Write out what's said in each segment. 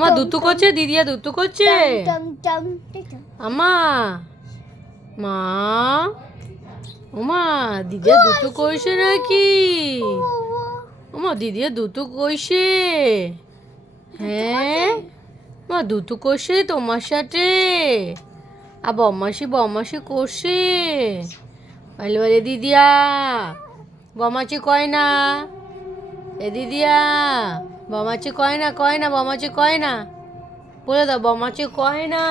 মা দুতু করছে, দিদিয়া দুতু করছে। আমা মা ওমা দিদিয়া দুতু কইছে নাকি? ওমা দিদিয়া দুতু কইছে? হ্যাঁ মা দুতু কইছে তোমার সাথে। আর বম্মাসি বম্মাসি করছে। বলে বলে দিদিয়া বমাচি কয় না। এ দিদিয়া বমাচি কয় না, কয় না, বমাচি কয় না। বলে দাও বমাচি কয় না।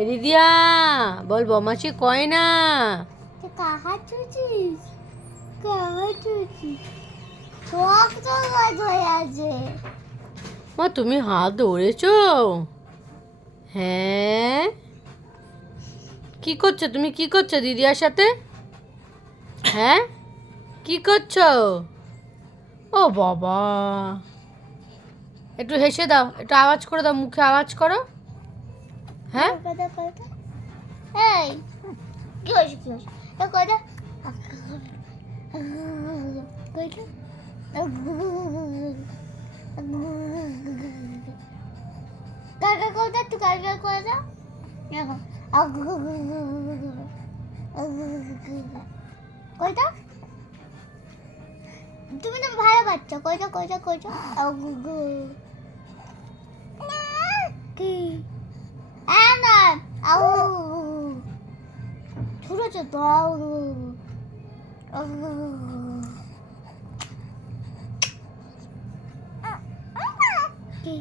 এ দিদিয়া বল বমাচি কয় না। কাহা চুচিস কাহা চুচিস চোখ তো গাছ হয়ে আছে। মা তুমি হাত ধরেছো? হ্যাঁ কি করছো তুমি, কি করছো দিদিয়ার সাথে? হ্যাঁ কি করছো? ও বাবা একটু হেসে দাও, একটু আওয়াজ করে দাও, মুখে আওয়াজ করো। হ্যাঁ এই কি হয়েছে কি হয়েছে কয়টা কয়টা কাকা কয়টা তুই কাকা কয়টা কয়টা তুমি তো ভালো বাচ্চা কয়টা কয়টা কয়টা কি না আউ ছোট ছোট আউ কি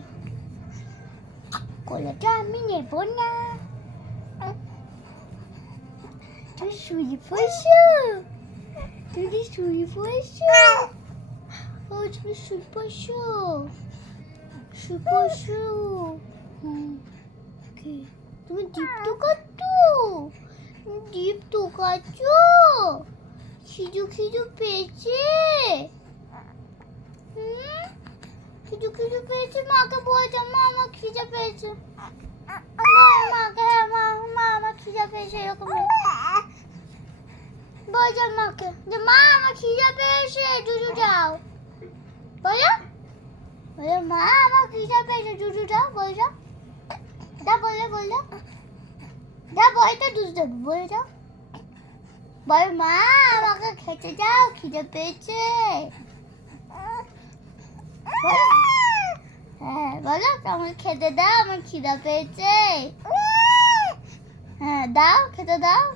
কোলাটা আমি নেব না। তুই শুয়ে পড়ছো, তুই শুয়ে পড়ছো, ও তুমি শুয়ে পড়ছো, শুয়ে পড়ছো। কি তুমি দীপ্ত কাটতো, দীপ্ত কাটছো, খিদু খিদু পেয়েছে। খিদু খিদু পেয়েছে, মাকে বলছে মা আমার খিদে পেয়েছে, মাকে মা আমার খিদে পেয়েছে, এরকম বলছে মাকে যে মা আমার খিদে পেয়েছে দুধু দাও। বলো বলো মা আমার খিদে পেয়েছে দুধু দাও, বলে যাও দা বলে বললো দা বইটা দুধ দেবো, বলে যাও বল মা আমাকে খেতে যাও খিদে পেয়েছে। হ্যাঁ বলো আমাকে খেতে দাও আমার খিদে পেয়েছে। হ্যাঁ দাও খেতে দাও।